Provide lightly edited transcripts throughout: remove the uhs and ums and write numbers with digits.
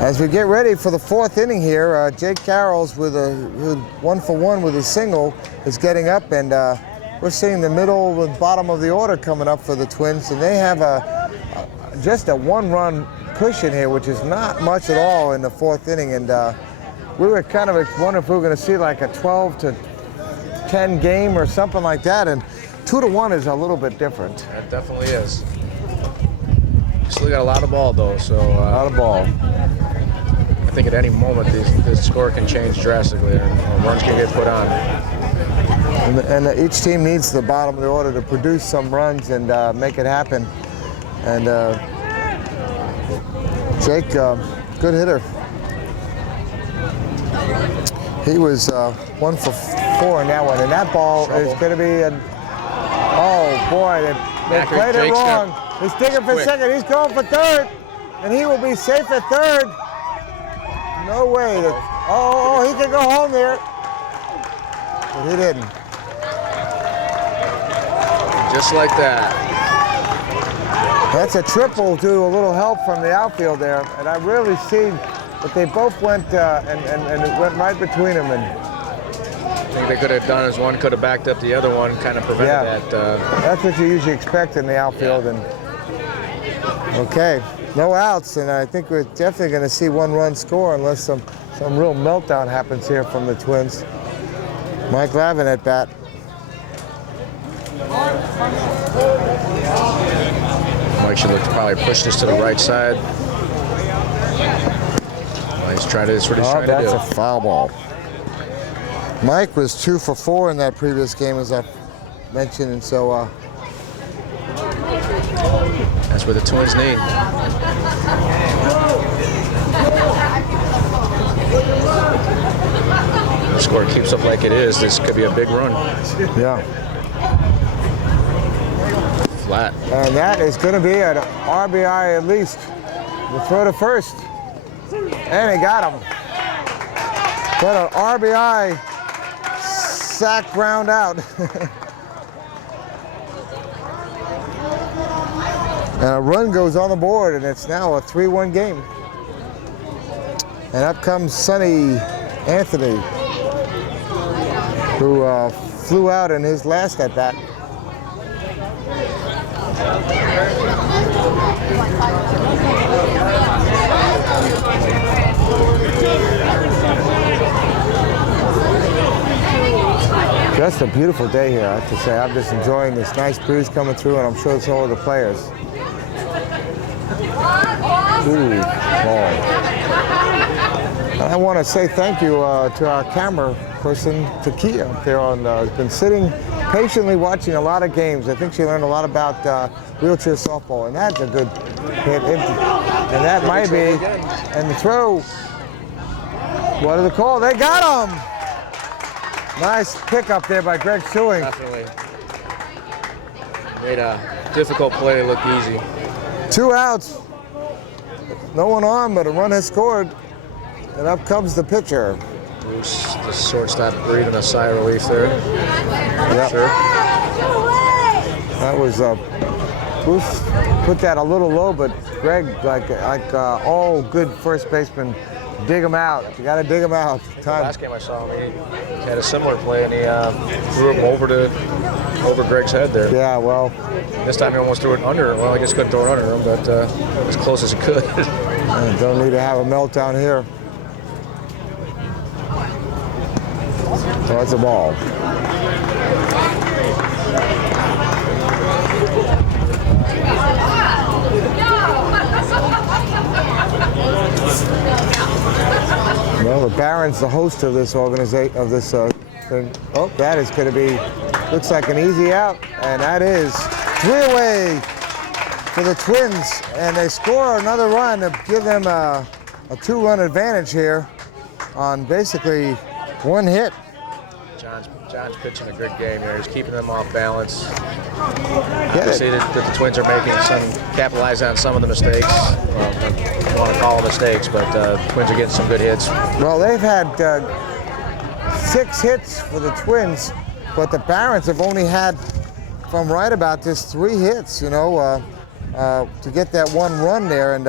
As we get ready for the fourth inning here, Jake Carrolls with a 1-for-1 with a single is getting up, and we're seeing the middle and bottom of the order coming up for the Twins, and they have just a one-run cushion here, which is not much at all in the fourth inning. And we were kind of wondering if we were going to see like a 12-10 game or something like that, and 2-1 is a little bit different. That definitely is. Still got a lot of ball though, so a lot of ball. I think at any moment this score can change drastically, and runs can get put on. And each team needs the bottom of the order to produce some runs and make it happen. And Jake, good hitter. He was 1-for-4 in that one, and that ball is going to be oh boy, they played it wrong. He's digging for second. He's going for third, and he will be safe at third. No way. He could go home there, but he didn't. Just like that. That's a triple due to a little help from the outfield there, and I rarely see, but they both went and it went right between them. And I think they could have done is one could have backed up the other one, kind of prevented that. That's what you usually expect in the outfield. Yeah. And okay, no outs, and I think we're definitely going to see one run score unless some real meltdown happens here from the Twins. Mike Lavin at bat. Mike should look to probably push this to the right side. That's what he's trying to do. That's a foul ball. Mike was 2-for-4 in that previous game, as I mentioned, and so that's what the Twins need. If the score keeps up like it is, this could be a big run. Yeah. Flat. And that is going to be an RBI at least. The throw to first. And he got him. But an RBI sack ground out. And a run goes on the board, and it's now a 3-1 game. And up comes Sonny Anthony, who flew out in his last at-bat. Just a beautiful day here, I have to say. I'm just enjoying this nice breeze coming through, and I'm sure it's all of the players. Ooh, ball. And I want to say thank you to our camera person, Takia, up there has been sitting patiently watching a lot of games. I think she learned a lot about wheelchair softball, and that's a good hit. And that might be, and the throw, what is the call? They got him! Nice pick up there by Greg Sewing. Definitely. Made a difficult play look easy. 2 outs. No one on, but a run has scored. And up comes the pitcher. Bruce, the shortstop, breathing a sigh of relief there. Yep. Sure. That was Bruce put that a little low, but Greg, like all good first basemen, dig him out. You got to dig him out. Last game I saw him, he had a similar play, and he threw him over Greg's head there. Yeah, well. This time he almost threw it under. Well, I guess couldn't throw it under him, but as close as he could. Don't need to have a meltdown here. So that's a ball. Well, the Baron's the host of this organization, of this thing. Oh, that is going to be, looks like an easy out, and that is 3 away for the Twins, and they score another run to give them a 2-run advantage here on basically 1 hit. John's pitching a good game here. He's keeping them off balance. Obviously, that the Twins are capitalizing on some of the mistakes. Well, I don't want to call them mistakes, but the Twins are getting some good hits. Well, they've had 6 hits for the Twins, but the Barons have only had, if I'm right about this, 3 hits, to get that 1 run there. And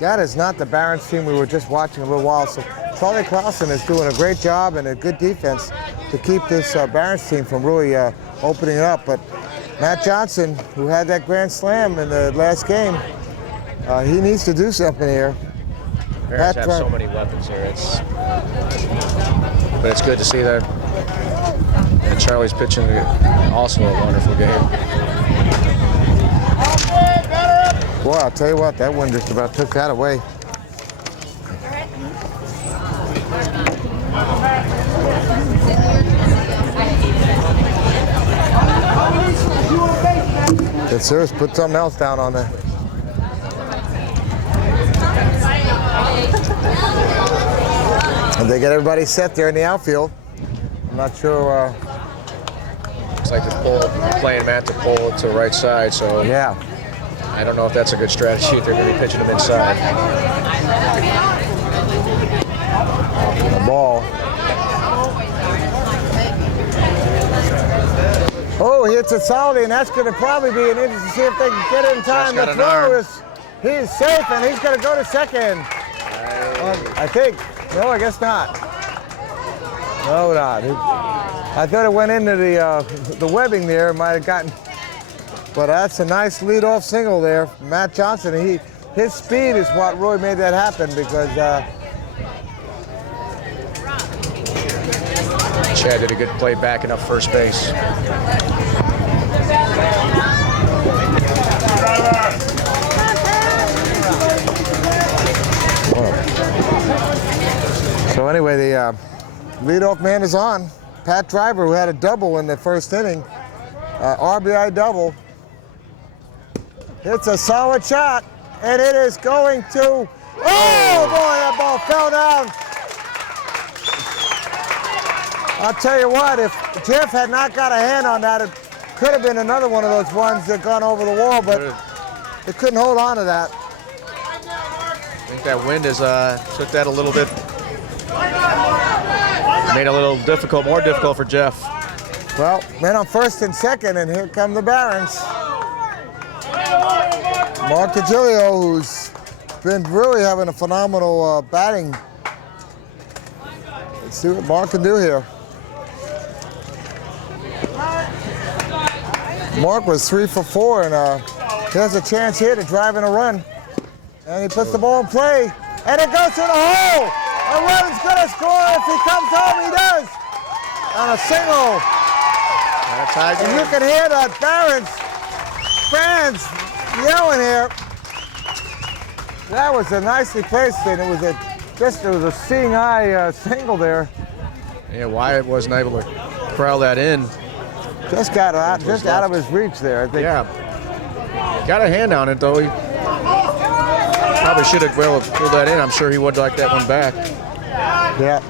That is not the Barons team we were just watching a little while. So Charlie Clausen is doing a great job and a good defense to keep this Barons team from really opening it up. But Matt Johnson, who had that grand slam in the last game, he needs to do something here. Barons have so many weapons here. But it's good to see that. And Charlie's pitching also a wonderful game. Boy, I'll tell you what, that one just about took that away. Good service, put something else down on there. And they get everybody set there in the outfield. I'm not sure. It's like playing Matt to pull it to the right side, so Yeah. I don't know if that's a good strategy if they're going to be pitching him inside. The ball. Oh, he hits it solidly, and that's going to probably be an interest to see if they can get it in time. The throw is, he's safe, and he's going to go to second. I think. No, I guess not. No, not. I thought it went into the webbing there. Might have gotten. But that's a nice leadoff single there, Matt Johnson. His speed is what really made that happen because. Chad did a good play backing up first base. So anyway, the leadoff man is on. Pat Driver, who had a double in the first inning, RBI double. It's a solid shot, and it is going to. Oh boy, that ball fell down. I'll tell you what, if Jeff had not got a hand on that, it could have been another one of those ones that gone over the wall, but they couldn't hold on to that. I think that wind has took that a little bit, made it a little difficult, more difficult for Jeff. Well, men on first and second, and here come the Barons. Mark DiGilio, who's been really having a phenomenal batting. Let's see what Mark can do here. Mark was 3 for 4, and he has a chance here to drive in a run. And he puts the ball in play, and it goes to the hole. A run's gonna score if he comes home. He does on a single. And you can hear the Barons fans yelling here. That was a nicely placed, and it was a seeing eye single there. Yeah, Wyatt wasn't able to corral that in. Just got out, just out of his reach there, I think. Yeah, got a hand on it though. He probably should have pulled that in. I'm sure he would like that one back. Yeah.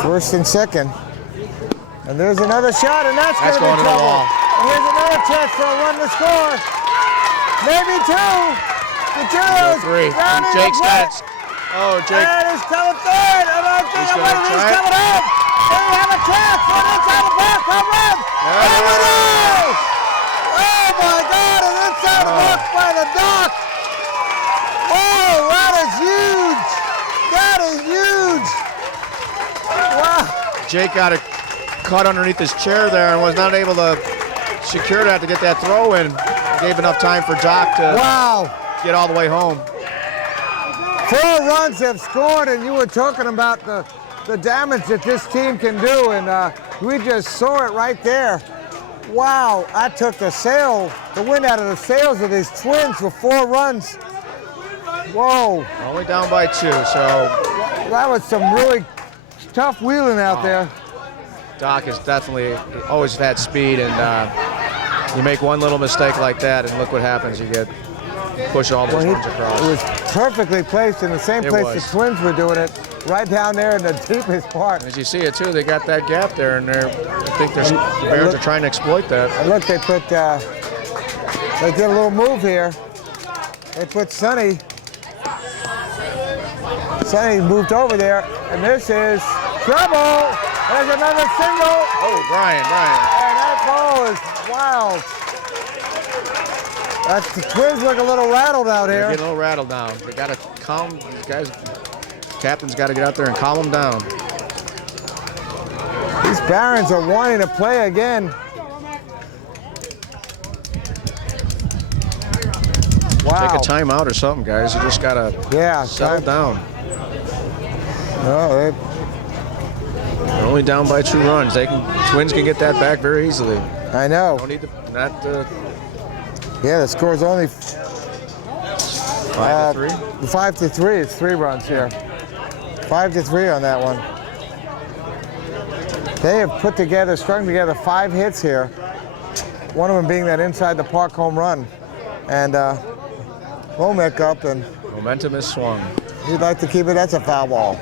First and second. And there's another shot, and that's going to be trouble. And here's another chance for a run to score. Maybe two. DiGilio's three. And Jake's got it. Oh, Jake. And he's coming third. And I'm thinking, wait, he's coming up. They have a chance for an inside the park home run. And we do! Oh my God! An inside the park by the Doc. Oh, that is huge. That is huge. Wow. Jake got it caught underneath his chair there and was not able to secure that to get that throw in. Gave enough time for Doc to get all the way home. 4 runs have scored, and you were talking about the damage that this team can do, and we just saw it right there. Wow, I took the wind out of the sails of these Twins with 4 runs. Whoa. Only down by 2, so. That was some really tough wheeling out there. Doc has definitely always had speed, and you make one little mistake like that, and look what happens. You get push all those runs across. It was perfectly placed in the same place the Twins were doing it, right down there in the deepest part. As you see it too, they got that gap there, and I think the Barons are trying to exploit that. And look, they did a little move here. They put Sonny moved over there, and this is trouble. There's another single. Oh, Brian. And that ball is wild. The Twins look a little rattled out They're here. getting a little rattled now. They got to calm these guys. Captain's got to get out there and calm them down. These Barons are wanting to play again. Wow. Take a timeout or something, guys. You just got to settle down. No, They're only down by 2 runs. Twins can get that back very easily. I know. Don't need to, Yeah, the score's only 5-3. 5-3. It's 3 runs here. 5-3 on that one. They have strung together 5 hits here. One of them being that inside the park home run. And Womack up, and Momentum is swung. he'd like to keep it. That's a foul ball.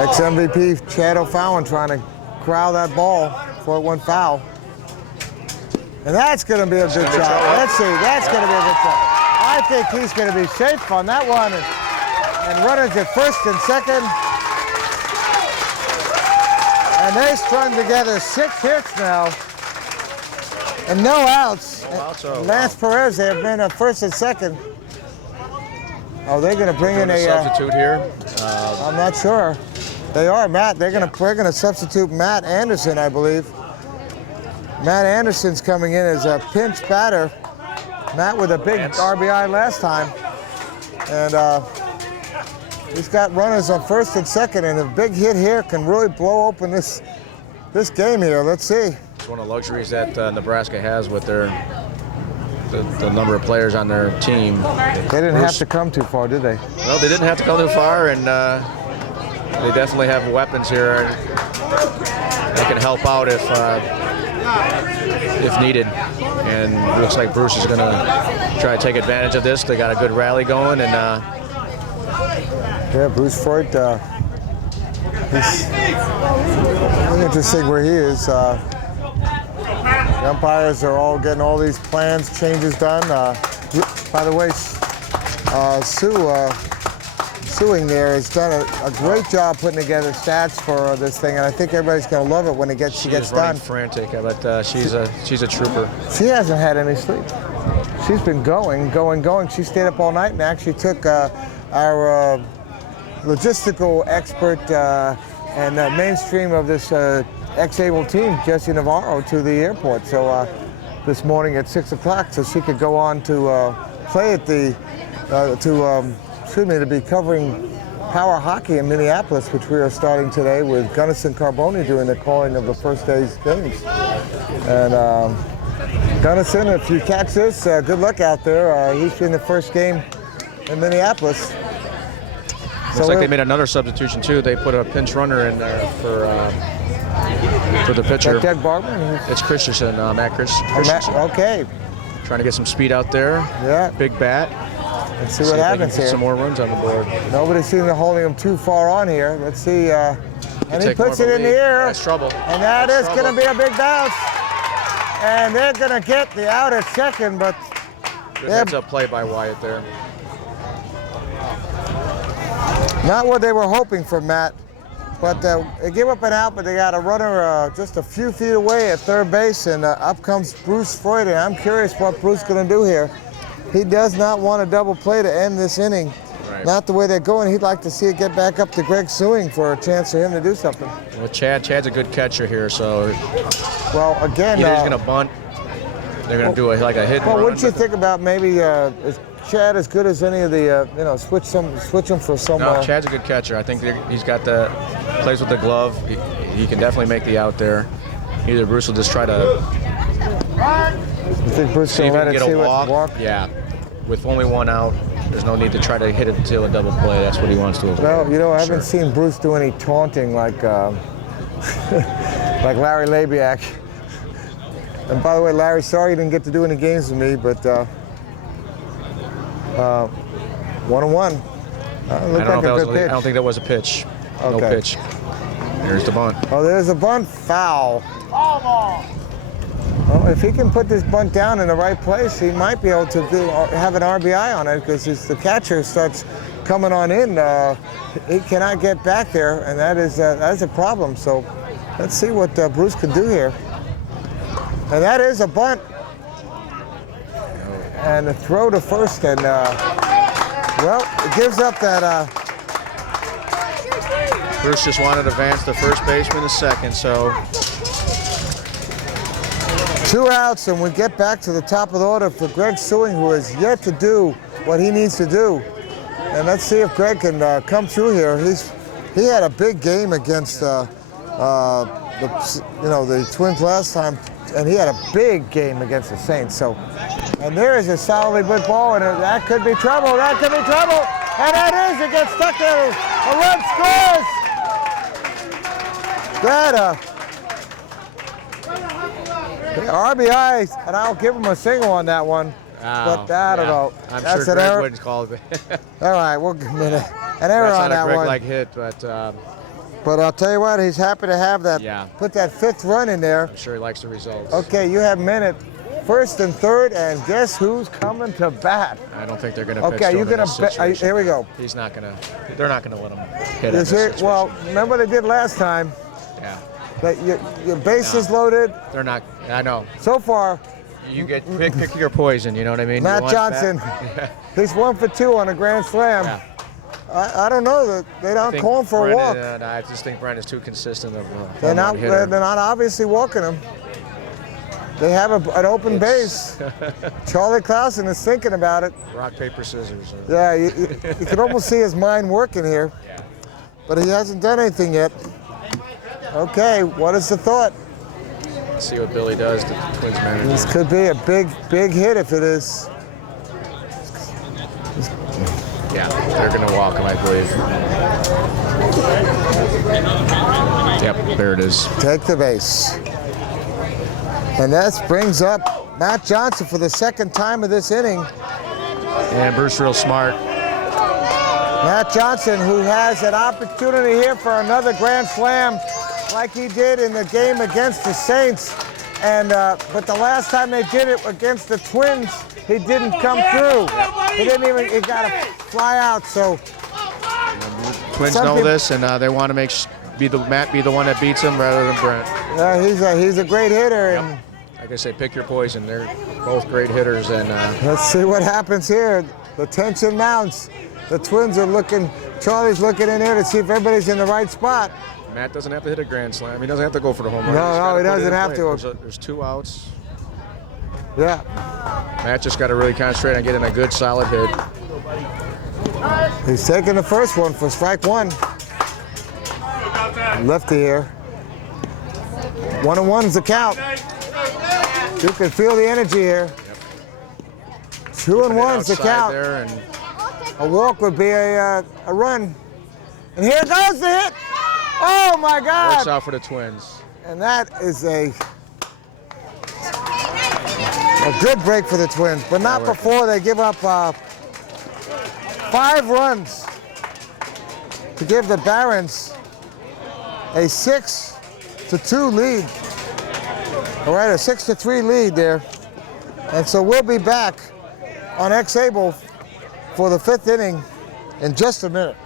Ex-MVP Chad O'Fallon trying to corral that ball before it went foul. And that's going to be a good shot. Let's see. That's going to be a good shot. I think he's going to be safe on that one. And runners at first and second. And they strung together 6 hits now. And no outs. Lance Perez, they have been at first and second. Oh, they're going to bring in a substitute here. I'm not sure. They are, Matt. They're going to substitute Matt Anderson, I believe. Matt Anderson's coming in as a pinch batter. Matt with a big RBI last time. And he's got runners on first and second, and a big hit here can really blow open this game here. Let's see. It's one of the luxuries that Nebraska has with the number of players on their team. They didn't have to come too far, did they? Well, they didn't have to come too far, and they definitely have weapons here that can help out if needed. And it looks like Bruce is going to try to take advantage of this. They got a good rally going, and yeah, Bruce Freud. He's interesting where he is. The umpires are all getting all these plans, changes done. By the way, Suing there has done a great job putting together stats for this thing, and I think everybody's going to love it when she gets done. Frantic, but she's a trooper. She hasn't had any sleep. She's been going. She stayed up all night and actually took our logistical expert and mainstream of this ex-Able team, Jesse Navarro, to the airport. So this morning at 6 o'clock, so she could go on to play at to be covering Power Hockey in Minneapolis, which we are starting today with Gunnison Carboni doing the calling of the first day's games. And Gunnison, if you catch this, good luck out there. He's in the first game in Minneapolis. Looks like they made another substitution too. They put a pinch runner in there for the pitcher. Doug Barber? It's Christensen, Matt Christensen. Okay. Trying to get some speed out there. Yeah. Big bat. Let's see what happens here. Some more runs on the board. Nobody seems to holding him too far on here. Let's see. And he puts it in the air. That's trouble. And that is going to be a big bounce. And they're going to get the out at second, but good heads-up play by Wyatt there. Not what they were hoping for, Matt. But they give up an out, but they got a runner just a few feet away at third base, and up comes Bruce Freud. And I'm curious what Bruce is going to do here. He does not want a double play to end this inning. Right. Not the way they're going. He'd like to see it get back up to Greg Suing for a chance for him to do something. Well, Chad's a good catcher here, so. Well, again, either he's going to bunt. They're going to do like a hit. Well, wouldn't you think about maybe is Chad as good as any of the switch him for some? No, Chad's a good catcher. I think he's got plays with the glove. He can definitely make the out there. Either Bruce will just try to. You think Bruce can let it see what walk? Yeah. With only one out, there's no need to try to hit it until a double play. That's what he wants to avoid. Well, I haven't seen Bruce do any taunting like like Larry Labiak. And by the way, Larry, sorry you didn't get to do any games with me, but 1-1. I don't think that was a pitch. Okay. No pitch. There's the bunt. Oh, there's a bunt. Foul. Well, if he can put this bunt down in the right place, he might be able to have an RBI on it, because as the catcher starts coming on in, he cannot get back there, and that is a problem. So Let's see what Bruce can do here. And that is a bunt. And the throw to first, and well, it gives up that. Bruce just wanted to advance the first baseman to second, so 2 outs, and we get back to the top of the order for Greg Sewing, who has yet to do what he needs to do. And let's see if Greg can come through here. He had a big game against the Twins last time, and he had a big game against the Saints. So, and there is a solidly good ball, and that could be trouble. That could be trouble, and that is. It gets stuck there. A run scores. That RBI, and I'll give him a single on that one. Oh, But I don't know. I'm That's sure an Greg error. wouldn't call it. All right, we'll give him an error That's on not that a one. Greg-like hit, but But I'll tell you what, he's happy to have that. Yeah. Put that 5th run in there. I'm sure he likes the results. Okay, you have men at 1st and 3rd, and guess who's coming to bat? I don't think they're going to pitch Okay, to you're him in gonna this bet. situation. Here we go. He's not going to. They're not going to let him hit in Is this it, situation. well, remember what they did last time? Yeah, That your bases loaded. they're not. I know. So far, You get pick your poison. You know what I mean? Matt You want Johnson, that- he's 1 for 2 on a grand slam. Yeah. I don't know that they I don't think call him for a walk. Brent, I just think Brent is too consistent of a They're home not. run hitter. They're not obviously walking him. They have an open base. Charlie Clausen is thinking about it. Rock, paper, scissors. Yeah, you can almost see his mind working here, Yeah. but he hasn't done anything yet. Okay, what is the thought? Let's see what Billy does to the Twins manager. This could be a big hit if it is. Yeah, they're going to walk him, I believe. Yep, there it is. Take the base. And that brings up Matt Johnson for the 2nd time of this inning. And Bruce real smart. Matt Johnson, who has an opportunity here for another grand slam like he did in the game against the Saints. And but the last time they did it against the Twins, he didn't come through. He got to fly out. So Twins Some know people- this, and they want to Matt be the one that beats him rather than Brent. he's a great hitter. And Like I say, pick your poison. They're both great hitters, and let's see what happens here. The tension mounts. The Twins are looking. Charlie's looking in there to see if everybody's in the right spot. Matt doesn't have to hit a grand slam. He doesn't have to go for the home run. No, He's no, gotta he put it doesn't in have play. to. There's 2 outs. Yeah. Matt just got to really concentrate on getting a good, solid hit. He's taking the first one for strike 1. Lefty here. 1-1's the count. You can feel the energy here. 2-1's the Outside count. there, and A walk would be a run. And here goes the hit. Oh my God! works out for the Twins. And that is a good break for the Twins, but not before they give up 5 runs to give the Barons a 6-2 lead. All right, a 6-3 lead there. And so we'll be back on X-Able for the 5th inning in just a minute.